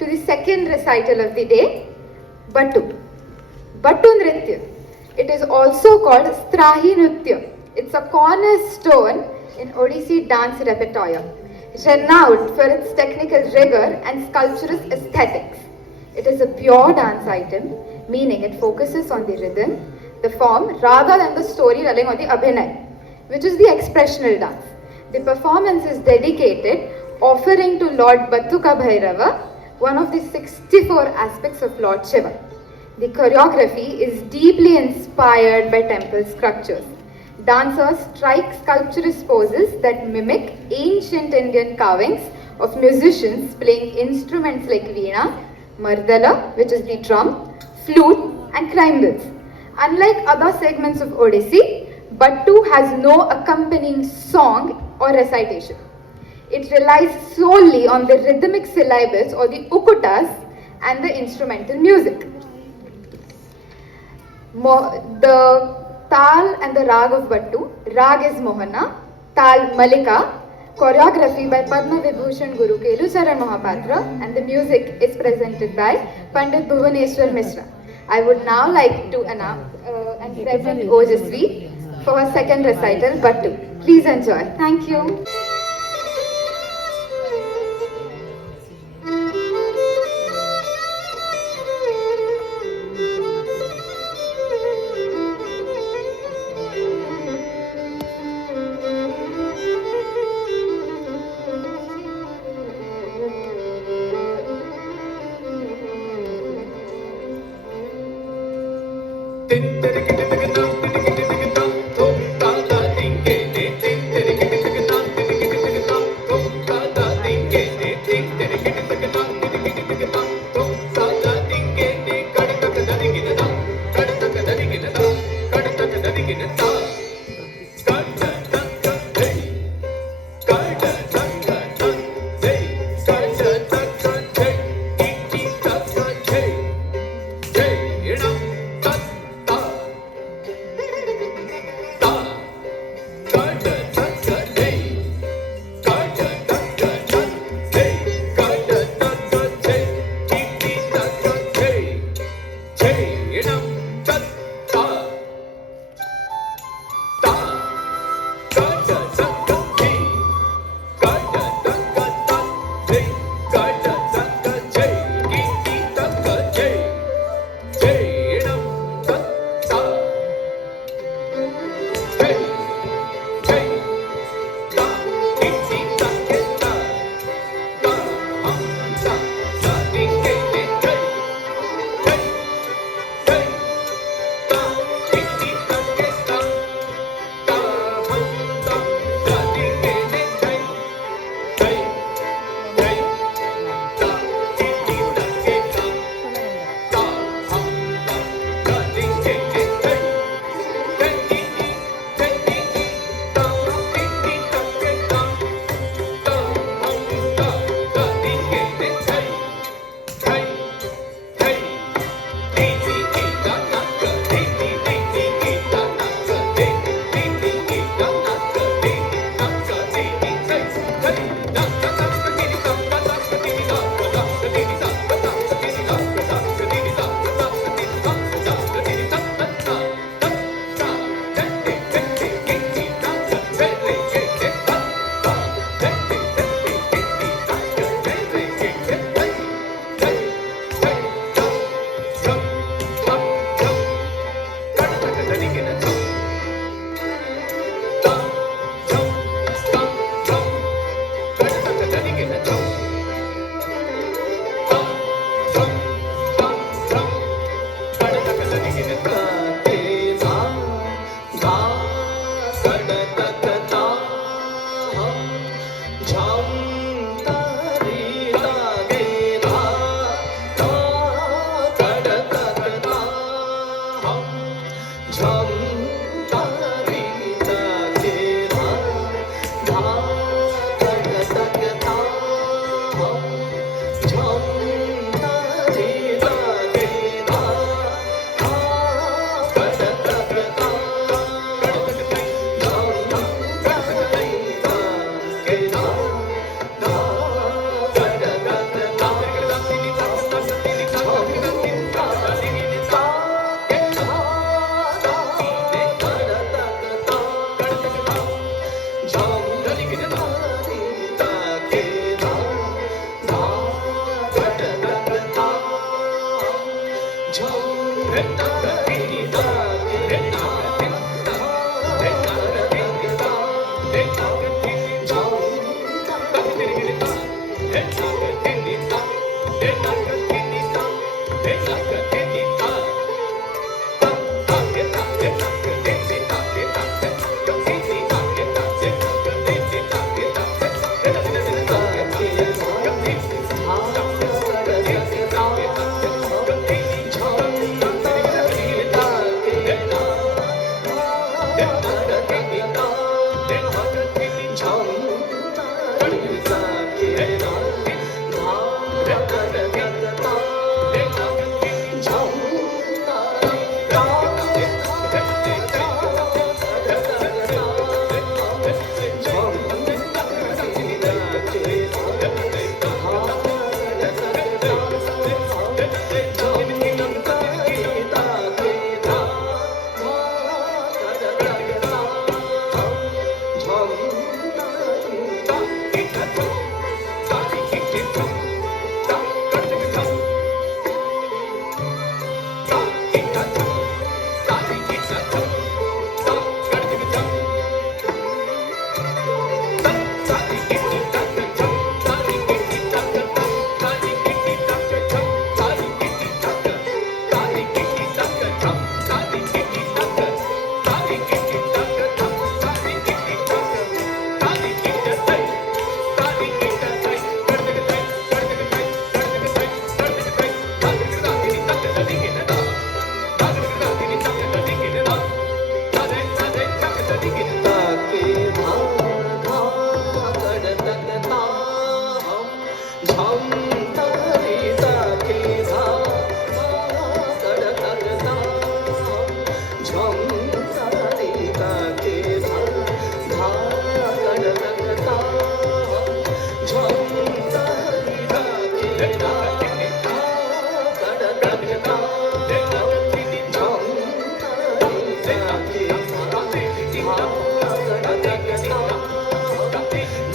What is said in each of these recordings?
to the second recital of the day, Battu. Battu Nritya. It is also called Strahi Nritya. It's a cornerstone in Odissi dance repertoire, renowned for its technical rigor and sculpturous aesthetics. It is a pure dance item, meaning it focuses on the rhythm, the form, rather than the storytelling or the abhinay, which is the expressional dance. The performance is dedicated, offering to Lord Battuka Bhairava, one of the 64 aspects of Lord Shiva. The choreography is deeply inspired by temple structures. Dancers strike sculpturous poses that mimic ancient Indian carvings of musicians playing instruments like veena, mardala, which is the drum, flute, and cymbals. Unlike other segments of Odissi, Battu has no accompanying song or recitation. It relies solely on the rhythmic syllables or the ukutas and the instrumental music. The Tal and the Rag of Battu. Rag is Mohana, Tal Malika, choreography by Padma Vibhushan Guru Kelucharan Mahapatra, and the music is presented by Pandit Bhuvaneshwar Mishra. I would now like to announce and present Ojasvi for her second recital, Battu. Please enjoy. Thank you.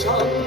Jump,